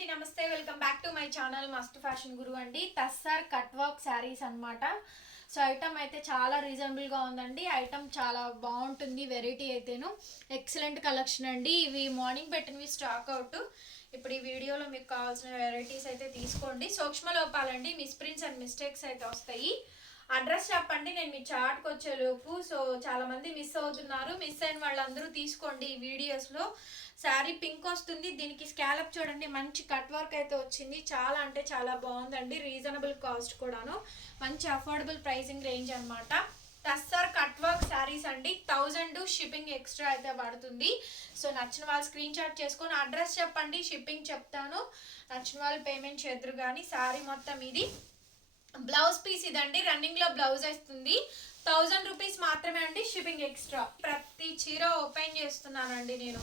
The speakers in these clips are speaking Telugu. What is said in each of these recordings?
అండి, నమస్తే. Welcome back to my channel must fashion Guru అండి. టస్సర్ కట్ వర్క్ శారీస్ అనమాట. సో ఐటమ్ అయితే చాలా రీజనబుల్గా ఉందండి. ఐటమ్ చాలా బాగుంటుంది. వెరైటీ అయితేను ఎక్సలెంట్ కలెక్షన్ అండి. ఇవి మార్నింగ్ పెట్టినవి స్టాక్ అవుట్. ఇప్పుడు ఈ వీడియోలో మీకు కావాల్సిన వెరైటీస్ అయితే తీసుకోండి. సూక్ష్మ లోపాలండి, మిస్ప్రింట్స్ అండ్ మిస్టేక్స్ అయితే వస్తాయి. అడ్రస్ చెప్పండి నేను మీ చాట్కి వచ్చేలోపు. సో చాలా మంది మిస్ అవుతున్నారు. మిస్ అయిన వాళ్ళందరూ తీసుకోండి. ఈ వీడియోస్లో శారీ పింక్ వస్తుంది. దీనికి స్కాలప్ చూడండి, మంచి కట్ వర్క్ అయితే వచ్చింది. చాలా అంటే చాలా బాగుందండి. రీజనబుల్ కాస్ట్ కూడాను, మంచి అఫోర్డబుల్ ప్రైసింగ్ రేంజ్ అనమాట. టస్సర్ కట్ వర్క్ శారీస్ అండి. 1000 షిప్పింగ్ ఎక్స్ట్రా అయితే పడుతుంది. సో నచ్చిన వాళ్ళు స్క్రీన్ షాట్ చేసుకొని అడ్రస్ చెప్పండి, షిప్పింగ్ చెప్తాను. నచ్చిన వాళ్ళు పేమెంట్ చేద్దరు. కానీ శారీ మొత్తం ఇది. బ్లౌజ్ పీస్ ఇదండి, రన్నింగ్ లో బ్లౌజ్ వస్తుంది. 1000 రూపీస్ మాత్రమే అండి, షిప్పింగ్ ఎక్స్ట్రా. ప్రతి చీర ఓపెన్ చేస్తున్నానండి నేను.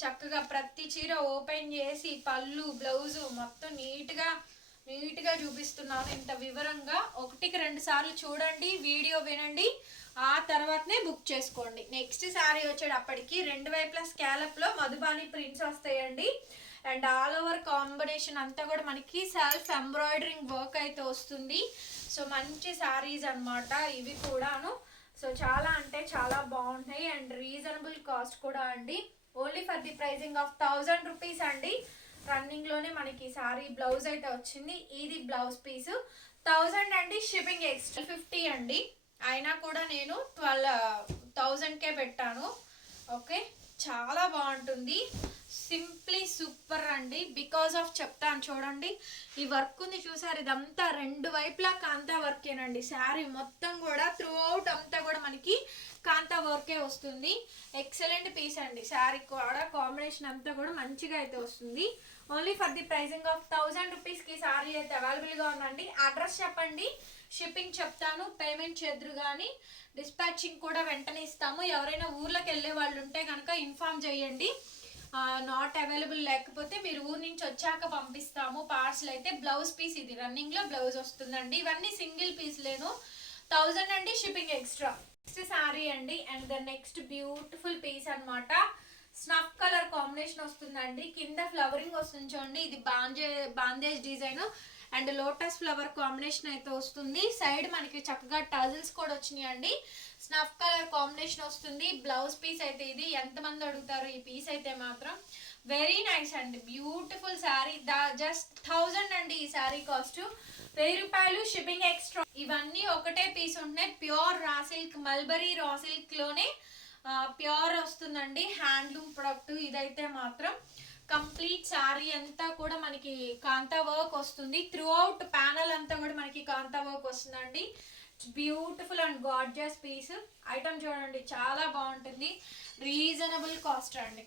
చక్కగా ప్రతి చీర ఓపెన్ చేసి పళ్ళు బ్లౌజు మొత్తం నీట్గా చూపిస్తున్నాను. ఇంత వివరంగా 1-2 సార్లు చూడండి, వీడియో వినండి, ఆ తర్వాతనే బుక్ చేసుకోండి. నెక్స్ట్ శారీ వచ్చేటప్పటికి 2 వైపుల స్కాలప్ లో మధుబాని ప్రింట్స్ వస్తాయండి. అండ్ ఆల్ ఓవర్ కాంబినేషన్ అంతా కూడా మనకి సెల్ఫ్ ఎంబ్రాయిడరింగ్ వర్క్ అయితే వస్తుంది. సో మంచి శారీస్ అనమాట ఇవి కూడాను. సో చాలా అంటే చాలా బాగుంటాయి అండ్ రీజనబుల్ కాస్ట్ కూడా అండి. Only for the prizing of 1000 rupees అండి. రన్నింగ్ లోనే మనకి సారీ బ్లౌజ్ అయితే వచ్చింది. ఇది బ్లౌజ్ పీస్ 1000 అండి, షిప్పింగ్ ఎక్స్ట్రా 50 అండి. అయినా కూడా నేను 12,000కే పెట్టాను. ఓకే, చాలా బాగుంటుంది. సింప్లీ సూపర్ అండి. బికాస్ ఆఫ్ చెప్తాను చూడండి, ఈ వర్క్ ఉంది చూసారు, ఇదంతా 2 వైపులా కాంతా వర్కేనండి. శారీ మొత్తం కూడా త్రూ అవుట్ అంతా కూడా మనకి కాంతా వర్కే వస్తుంది. ఎక్సలెంట్ పీస్ అండి. శారీ కూడా కాంబినేషన్ అంతా కూడా మంచిగా అయితే వస్తుంది. Only for the prizing of 1000 రూపీస్కి శారీ అయితే అవైలబుల్గా ఉందండి. అడ్రస్ చెప్పండి, షిప్పింగ్ చెప్తాను, పేమెంట్ చేద్దరు. కానీ డిస్పాచింగ్ కూడా వెంటనే ఇస్తాము. ఎవరైనా ఊర్లోకి వెళ్ళే వాళ్ళు ఉంటే కనుక ఇన్ఫామ్ చేయండి. నాట్ అవైలబుల్ లేకపోతే మీరు ఊరు నుంచి వచ్చాక పంపిస్తాము పార్సల్ అయితే. బ్లౌజ్ పీస్ ఇది రన్నింగ్ లో బ్లౌజ్ వస్తుందండి. ఇవన్నీ సింగిల్ పీస్ లేను. 1000 అండి, షిప్పింగ్ ఎక్స్ట్రా. నెక్స్ట్ శారీ అండి and the next beautiful piece అనమాట. స్నఫ్ కలర్ కాంబినేషన్ వస్తుందండి. కింద ఫ్లవరింగ్ వస్తుంది చూడండి, ఇది bandhej design and lotus flower combination అయితే వస్తుంది. సైడ్ మనకి చక్కగా టజల్స్ కూడా వచ్చినాయి అండి. స్నఫ్ కలర్ కాంబినేషన్ వస్తుంది. బ్లౌజ్ పీస్ అయితే ఇది. ఎంతమంది అడుగుతారు ఈ పీస్ అయితే మాత్రం. వెరీ నైస్ అండి, బ్యూటిఫుల్ శారీ. జస్ట్ 1000 అండి ఈ శారీ కాస్ట్. 1000 రూపాయలు, షిప్పింగ్ ఎక్స్ట్రా. ఇవన్నీ ఒకటే పీస్ ఉంటున్నాయి. Pure raw silk, mulberry raw silk లోనే ప్యూర్ వస్తుందండి. హ్యాండ్లూమ్ ప్రొడక్ట్ ఇదైతే మాత్రం. కంప్లీట్ శారీ అంతా కూడా మనకి కాంతా వర్క్ వస్తుంది. త్రూ అవుట్ ప్యానల్ అంతా కూడా మనకి కాంతా వర్క్ వస్తుందండి. Beautiful and gorgeous piece. Item చూడండి, చాలా బాగుంటుంది. రీజనబుల్ కాస్ట్ అండి.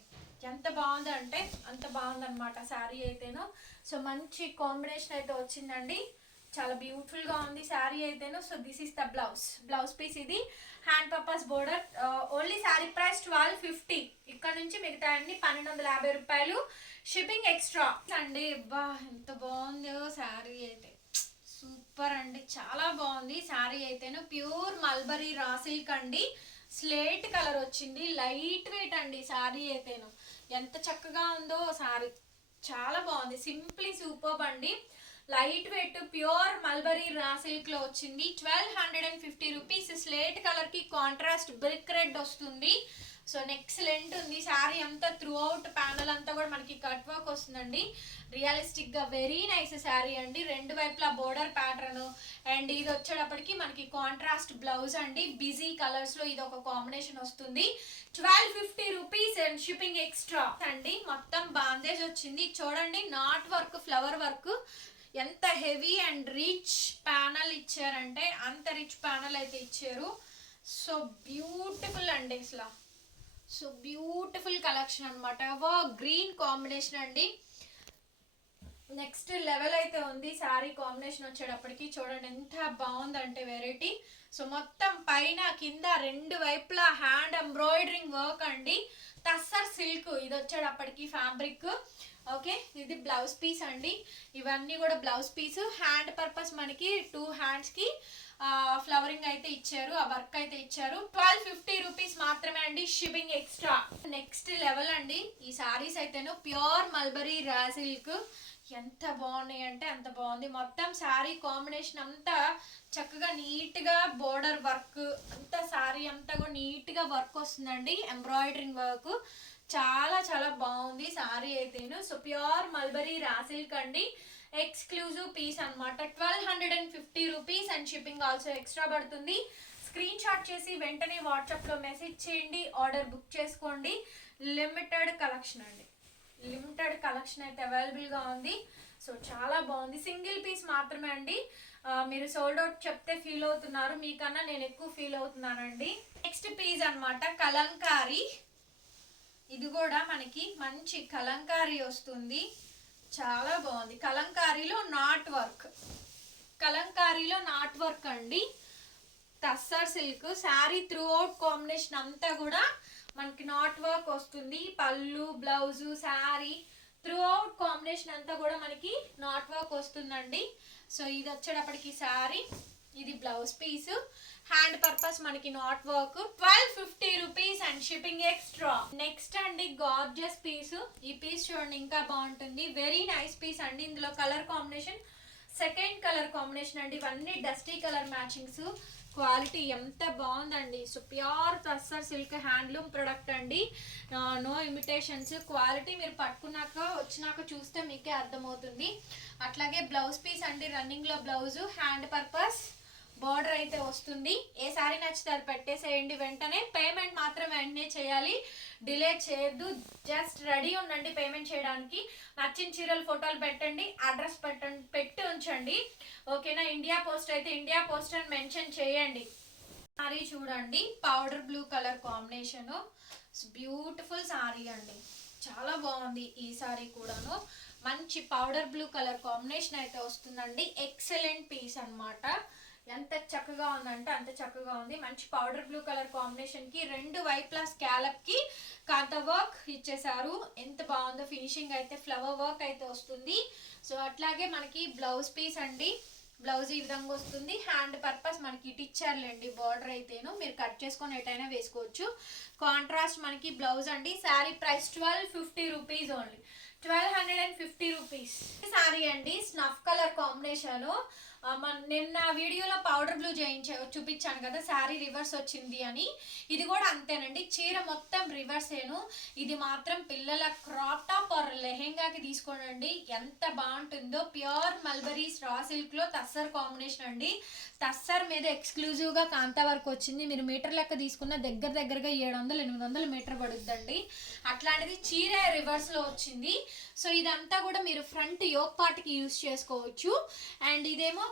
ఎంత బాగుంది అంటే అంత బాగుంది అనమాట శారీ అయితేను. సో మంచి కాంబినేషన్ అయితే వచ్చిందండి. చాలా బ్యూటిఫుల్ గా ఉంది శారీ అయితేను. So this is the blouse piece. ఇది hand purpose border. Only sari price 1250. ఇక్కడ నుంచి మిగతా అన్ని 1250 రూపాయలు, షిప్పింగ్ ఎక్స్ట్రా అండి. బా ఎంత బాగుందో శారీ అయితే, సూపర్ అండి. చాలా బాగుంది శారీ అయితేను. ప్యూర్ మల్బరీ రా సిల్క్ అండి. స్లేట్ కలర్ వచ్చింది. లైట్ వెయిట్ అండి శారీ అయితేను. ఎంత చక్కగా ఉందో శారీ, చాలా బాగుంది. సింప్లీ సూపర్ అండి. Light weight pure mulberry raw silk లో వచ్చింది. 1250 రూపీస్. స్లేట్ కలర్ కి కాంట్రాస్ట్ బ్రిక్ రెడ్ వస్తుంది. సో ఎక్సలెంట్ ఉంది శారీ అంతా. త్రూ అవుట్ ప్యానల్ అంతా కూడా మనకి కట్ వర్క్ వస్తుందండి. రియలిస్టిక్ గా వెరీ నైస్ శారీ అండి. 2 వైపులా బోర్డర్ ప్యాటర్న్ అండ్ ఇది వచ్చేటప్పటికి మనకి కాంట్రాస్ట్ బ్లౌజ్ అండి. బిజీ కలర్స్ లో ఇది ఒక కాంబినేషన్ వస్తుంది. 1250 రూపీస్ అండ్ షిప్పింగ్ ఎక్స్ట్రా అండి. మొత్తం బాందేజ్ వచ్చింది చూడండి. Not work, flower work. ఎంత హెవీ అండ్ రిచ్ ప్యానల్ ఇచ్చారంటే అంత రిచ్ ప్యానల్ అయితే ఇచ్చారు. సో బ్యూటిఫుల్ అండి అసలు. సో బ్యూటిఫుల్ కలెక్షన్ అనమాట. గ్రీన్ కాంబినేషన్ అండి. నెక్స్ట్ లెవెల్ అయితే ఉంది శారీ కాంబినేషన్ వచ్చేటప్పటికి. చూడండి ఎంత బాగుందంటే వెరైటీ. సో మొత్తం పైన కింద 2 వైపులా హ్యాండ్ ఎంబ్రాయిడరింగ్ వర్క్ అండి. టస్సర్ సిల్క్ ఇది వచ్చేటప్పటికి ఫ్యాబ్రిక్. ఓకే, ఇది బ్లౌజ్ పీస్ అండి. ఇవన్నీ కూడా బ్లౌజ్ పీస్. హ్యాండ్ పర్పస్ మనకి 2 హ్యాండ్స్ కి ఫ్లవరింగ్ అయితే ఇచ్చారు, ఆ వర్క్ అయితే ఇచ్చారు. 1250 రూపీస్ మాత్రమే అండి, షిప్పింగ్ ఎక్స్ట్రా. నెక్స్ట్ లెవెల్ అండి ఈ సారీస్ అయితేను. Pure mulberry raw silk. ఎంత బాగున్నాయి అంటే అంత బాగుంది. మొత్తం శారీ కాంబినేషన్ అంతా చక్కగా నీట్గా బోర్డర్ వర్క్ అంతా శారీ అంతా కూడా నీట్గా వర్క్ వస్తుందండి, ఎంబ్రాయిడరింగ్ వర్క్. చాలా చాలా బాగుంది శారీ అయితేను. So pure mulberry raw silk అండి, ఎక్స్క్లూజివ్ పీస్ అనమాట. 1250 rupees and shipping also extra పడుతుంది. స్క్రీన్ షాట్ చేసి వెంటనే వాట్సాప్లో మెసేజ్ చేయండి, ఆర్డర్ బుక్ చేసుకోండి. లిమిటెడ్ కలెక్షన్ అండి, లిమిటెడ్ కలెక్షన్ అయితే అవైలబుల్గా ఉంది. సో చాలా బాగుంది, సింగిల్ పీస్ మాత్రమే అండి. మీరు సోల్డ్ అవుట్ చెప్తే ఫీల్ అవుతున్నారు, మీకన్నా నేను ఎక్కువ ఫీల్ అవుతున్నానండి. నెక్స్ట్ పీస్ అనమాట కలంకారీ. ఇది కూడా మనకి మంచి కలంకారీ వస్తుంది, చాలా బాగుంది. కలంకారీలో నాట్ వర్క్, కలంకారీలో నాట్ వర్క్ అండి. Tussar silk sari through out combination అంతా కూడా మనకి నాట్ వర్క్ వస్తుంది. పళ్ళు, blouse, sari through out combination అంతా కూడా మనకి నాట్ వర్క్ వస్తుందండి. సో ఇది వచ్చేటప్పటికి శారీ, ఇది బ్లౌజ్ పీస్. హ్యాండ్ పర్పస్ మనకి not work. 1250 rupees and shipping extra. Next అండి గార్జియస్ పీస్. ఈ పీస్ చూడండి ఇంకా బాగుంటుంది, వెరీ నైస్ పీస్ అండి. ఇందులో colour combination second colour combination అండి, ఇవన్నీ డస్టీ కలర్ మ్యాచింగ్స్. క్వాలిటీ ఎంత బాగుందండి. So pure tussar silk handloom product అండి, నో ఇమిటేషన్స్. క్వాలిటీ మీరు పట్టుకున్నాక వచ్చినాక చూస్తే మీకే అర్థమవుతుంది. అట్లాగే బ్లౌజ్ పీస్ అండి, రన్నింగ్లో బ్లౌజు, హ్యాండ్ పర్పస్ బార్డర్ అయితే వస్తుంది. ఏ సారీ నచ్చితే అది పెట్టేసేయండి, వెంటనే పేమెంట్ మాత్రం వెంటనే చేయాలి, డిలే చేయొద్దు. జస్ట్ రెడీ ఉండండి పేమెంట్ చేయడానికి. నచ్చిన చీరల ఫోటోలు పెట్టండి, అడ్రస్ పెట్టి ఉంచండి, ఓకేనా. ఇండియా పోస్ట్ అయితే ఇండియా పోస్ట్ అని మెన్షన్ చేయండి. సారీ చూడండి, powder blue colour combination, beautiful sorry అండి, చాలా బాగుంది. ఈ సారీ కూడాను మంచి పౌడర్ బ్లూ కలర్ కాంబినేషన్ అయితే వస్తుందండి. ఎక్సలెంట్ పీస్ అనమాట. ఎంత చక్కగా ఉందంటే అంత చక్కగా ఉంది. మంచి పౌడర్ బ్లూ కలర్ కాంబినేషన్ కి రెండు వైపులా స్కాలప్ కి కాంతా వర్క్ ఇచ్చేసారు. ఎంత బాగుందో ఫినిషింగ్ అయితే, ఫ్లవర్ వర్క్ అయితే వస్తుంది. సో అట్లాగే మనకి బ్లౌజ్ పీస్ అండి, బ్లౌజ్ ఈ విధంగా వస్తుంది. హ్యాండ్ పర్పస్ మనకి ఇటు ఇచ్చారులేండి బార్డర్ అయితేను, మీరు కట్ చేసుకొని ఎటైనా వేసుకోవచ్చు. కాంట్రాస్ట్ మనకి బ్లౌజ్ అండి. Sari price 1250 rupees only, 1250 rupees. Sari అండి స్నఫ్ కలర్ కాంబినేషన్. నిన్న వీడియోలో పౌడర్ బ్లూ చూపించాను కదా, శారీ రివర్స్ వచ్చింది అని. ఇది కూడా అంతేనండి, చీర మొత్తం రివర్సేను. ఇది మాత్రం పిల్లల క్రాప్ టాప్ ఆర్ లెహెంగాకి తీసుకోండి, ఎంత బాగుంటుందో. ప్యూర్ మల్బరీస్ రా సిల్క్ లో టస్సర్ కాంబినేషన్ అండి. టస్సర్ మీద ఎక్స్క్లూజివ్ గా కాంతా వర్క్ వచ్చింది. మీరు మీటర్ లెక్క తీసుకున్న దగ్గరగా 700-800 మీటర్ పడుద్దండి. అట్లాంటిది చీర రివర్స్ లో వచ్చింది. సో ఇదంతా కూడా మీరు ఫ్రంట్ యోక్ పార్ట్కి యూజ్ చేసుకోవచ్చు. అండ్ ఇదేమో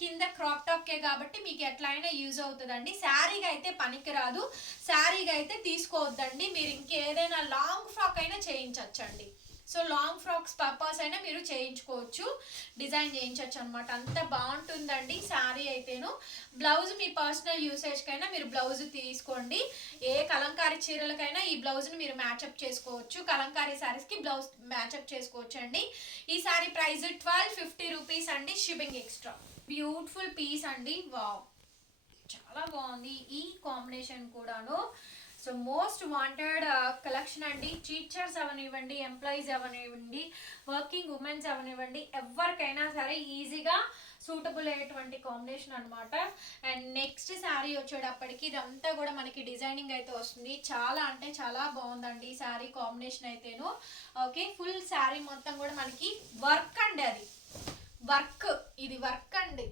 కింద క్రాప్ టాప్ కే కాబట్టి మీకు ఎట్లయినా యూజ్ అవుతుందండి. శారీగా అయితే పనికిరాదు, శారీగా అయితే తీసుకోవద్దండి. మీరు ఇంకేదైనా లాంగ్ ఫ్రాక్ అయినా చేయించవచ్చండి. సో లాంగ్ ఫ్రాక్స్ పర్పస్ అయినా మీరు చేయించుకోవచ్చు, డిజైన్ చేయించవచ్చు అనమాట. అంత బాగుంటుందండి శారీ అయితేను. బ్లౌజ్ మీ పర్సనల్ యూసేజ్కైనా మీరు బ్లౌజ్ తీసుకోండి. ఏ కలంకారీ చీరలకైనా ఈ బ్లౌజ్ని మీరు మ్యాచప్ చేసుకోవచ్చు, కలంకారీ శారీస్కి బ్లౌజ్ మ్యాచప్ చేసుకోవచ్చు అండి. ఈ శారీ ప్రైస్ 1250 రూపీస్ అండి, షిప్పింగ్ ఎక్స్ట్రా. బ్యూటిఫుల్ పీస్ అండి, వావ్ చాలా బాగుంది ఈ కాంబినేషన్ కూడాను. సో మోస్ట్ వాంటెడ్ కలెక్షన్ అండి. టీచర్స్ అవనివ్వండి, ఎంప్లాయీస్ అవనివ్వండి, వర్కింగ్ ఉమెన్స్ అవనివ్వండి, ఎవరికైనా సరే ఈజీగా సూటబుల్ అయ్యేటువంటి కాంబినేషన్ అనమాట. అండ్ నెక్స్ట్ శారీ వచ్చేటప్పటికి ఇదంతా కూడా మనకి డిజైనింగ్ అయితే వస్తుంది. చాలా అంటే చాలా బాగుందండి ఈ శారీ కాంబినేషన్ అయితేను. ఓకే, ఫుల్ శారీ మొత్తం కూడా మనకి వర్క్ అండి, అది వర్క్, ఇది వర్క్ అండి.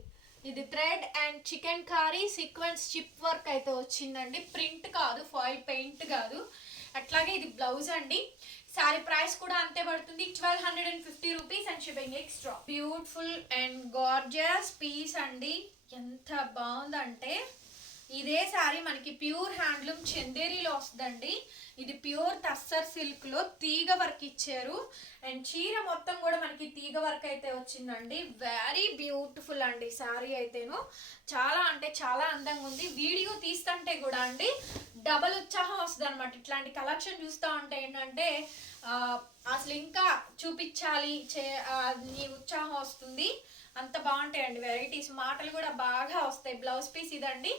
ఇది thread and chikankari sequence chip work అయితే వచ్చిందండి, ప్రింట్ కాదు, ఫాయిల్ పెయింట్ కాదు. అట్లాగే ఇది బ్లౌజ్ అండి. శారీ ప్రైస్ కూడా అంతే పడుతుంది, 1250 rupees and shipping extra. Beautiful and gorgeous piece అండి, ఎంత బాగుందంటే. ఇదే శారీ మనకి ప్యూర్ హ్యాండ్లూమ్ చందేరీలో వస్తుందండి. ఇది ప్యూర్ టస్సర్ సిల్క్ లో తీగ వర్క్ ఇచ్చారు. అండ్ చీర మొత్తం కూడా మనకి తీగ వర్క్ అయితే వచ్చిందండి. వెరీ బ్యూటిఫుల్ అండి శారీ అయితేను, చాలా అంటే చాలా అందంగా ఉంది. వీడియో తీస్తుంటే కూడా అండి డబల్ ఉత్సాహం వస్తుంది అనమాట. ఇట్లాంటి కలెక్షన్ చూస్తూ ఉంటే ఏంటంటే అసలు ఇంకా చూపించాలి నీ ఉత్సాహం వస్తుంది, అంత బాగుంటాయండి వెరైటీస్. మాటలు కూడా బాగా వస్తాయి. బ్లౌజ్ పీస్ ఇదండి,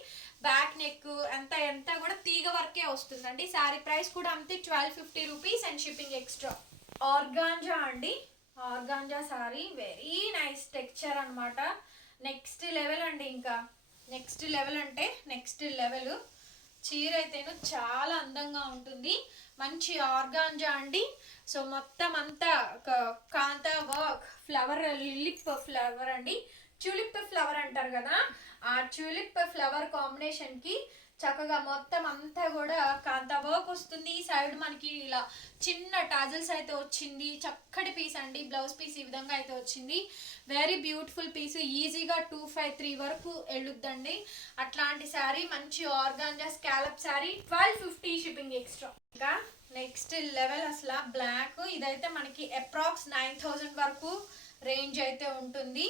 బ్యాక్ నెక్ ఎంత కూడా తీగ వర్కే వస్తుందండి. శారీ ప్రైస్ కూడా అంతే, 1250 rupees and shipping extra. Organza అండి, organza sari, very nice texture అనమాట. నెక్స్ట్ లెవెల్ అండి, ఇంకా నెక్స్ట్ లెవెల్ అంటే నెక్స్ట్ లెవెల్. చీర అయితేను చాలా అందంగా ఉంటుంది, మంచి ఆర్గాంజా అండి. సో మొత్తం అంతా కాంతా వర్క్, ఫ్లవర్, లిప్ ఫ్లవర్ అండి, ట్యూలిప్ ఫ్లవర్ అంటారు కదా, ఆ ట్యూలిప్ ఫ్లవర్ కాంబినేషన్కి చక్కగా మొత్తం అంతా కూడా కాంతా వర్క్ వస్తుంది. ఈ సైడ్ మనకి ఇలా చిన్న టాజల్స్ అయితే వచ్చింది, చక్కటి పీస్ అండి. బ్లౌజ్ పీస్ ఈ విధంగా అయితే వచ్చింది, వెరీ బ్యూటిఫుల్ పీస్. ఈజీగా 253 వరకు వెళ్ళుద్దండి అట్లాంటి శారీ. మంచి organza scallop sari, 1250 shipping extra. ఇంకా నెక్స్ట్ లెవెల్ అసలు బ్లాక్, ఇదైతే మనకి అప్రాక్స్ 9000 వరకు రేంజ్ అయితే ఉంటుంది.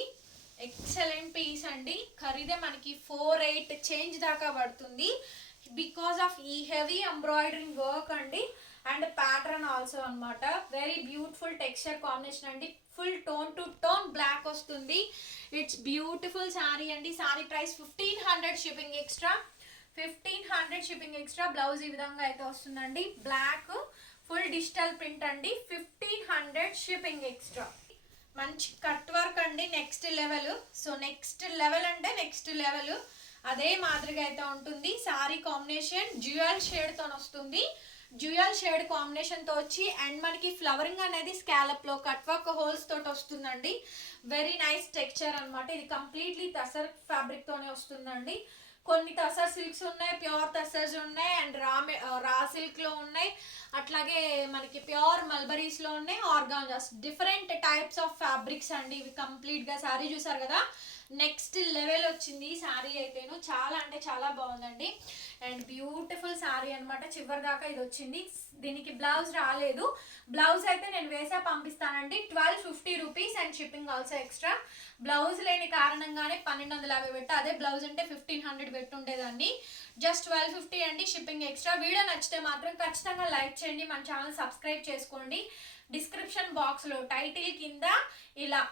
ఎక్సలెంట్ పీస్ అండి, ఖరీదే మనకి 48 చేంజ్ దాకా పడుతుంది బికాస్ ఆఫ్ ఈ హెవీ ఎంబ్రాయిడరింగ్ వర్క్ అండి, అండ్ ప్యాటర్న్ ఆల్సో అనమాట. వెరీ బ్యూటిఫుల్ టెక్స్చర్ కాంబినేషన్ అండి, full tone to tone black వస్తుంది. ఇట్స్ బ్యూటిఫుల్ శారీ అండి. Sari price 1500 shipping extra, 1500 shipping extra. Blouse ఈ విధంగా అయితే వస్తుందండి, బ్లాక్ ఫుల్ డిజిటల్ ప్రింట్ అండి, 1500 షిప్పింగ్ ఎక్స్ట్రా. మంచి కట్ వర్క్ అండి, next level. So next level అంటే నెక్స్ట్ లెవెల్, అదే మాదిరిగా అయితే ఉంటుంది. సారీ కాంబినేషన్ డ్యూయల్ షేడ్తో వస్తుంది, డ్యూయల్ షేడ్ కాంబినేషన్తో వచ్చి, అండ్ మనకి ఫ్లవరింగ్ అనేది స్కాలప్లో కట్ వర్క్ హోల్స్ తోటి వస్తుందండి. వెరీ నైస్ టెక్స్చర్ అనమాట. ఇది కంప్లీట్లీ టసర్ ఫ్యాబ్రిక్తోనే వస్తుందండి. కొన్ని టసర్ సిల్క్స్ ఉన్నాయి, ప్యూర్ టసర్స్ ఉన్నాయి, అండ్ రా సిల్క్లో ఉన్నాయి, అట్లాగే మనకి ప్యూర్ మల్బరీస్లో ఉన్నాయి, organzas, different types of fabrics అండి ఇవి. కంప్లీట్గా శారీ చూసారు కదా, నెక్స్ట్ లెవెల్ వచ్చింది శారీ అయితేను, చాలా అంటే చాలా బాగుందండి. అండ్ బ్యూటిఫుల్ శారీ అనమాట, చివరి దాకా ఇది వచ్చింది. దీనికి బ్లౌజ్ రాలేదు, బ్లౌజ్ అయితే నేను వేసే పంపిస్తానండి. 1250 rupees and shipping also extra. Blouse లేని కారణంగానే 1250 పెట్టి, అదే బ్లౌజ్ అంటే 1500 పెట్టి ఉండేదాన్ని. జస్ట్ 1250 అండి, షిప్పింగ్ ఎక్స్ట్రా. వీడియో నచ్చితే మాత్రం ఖచ్చితంగా లైక్ చేయండి, మన ఛానల్ సబ్స్క్రైబ్ చేసుకోండి. డిస్క్రిప్షన్ బాక్స్లో టైటిల్ కింద ఇలా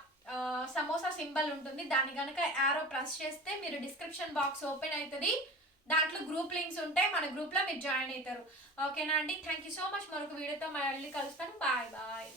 సమోసా సింబల్ ఉంటుంది, దాన్ని కనుక యారో ప్రెస్ చేస్తే మీరు డిస్క్రిప్షన్ బాక్స్ ఓపెన్ అవుతుంది, దాంట్లో గ్రూప్ లింక్స్ ఉంటాయి, మన గ్రూప్లో మీరు జాయిన్ అవుతారు. ఓకేనా అండి, థ్యాంక్ యూ సో మచ్. మరొక వీడియోతో మళ్ళీ కలుస్తాను. Bye bye.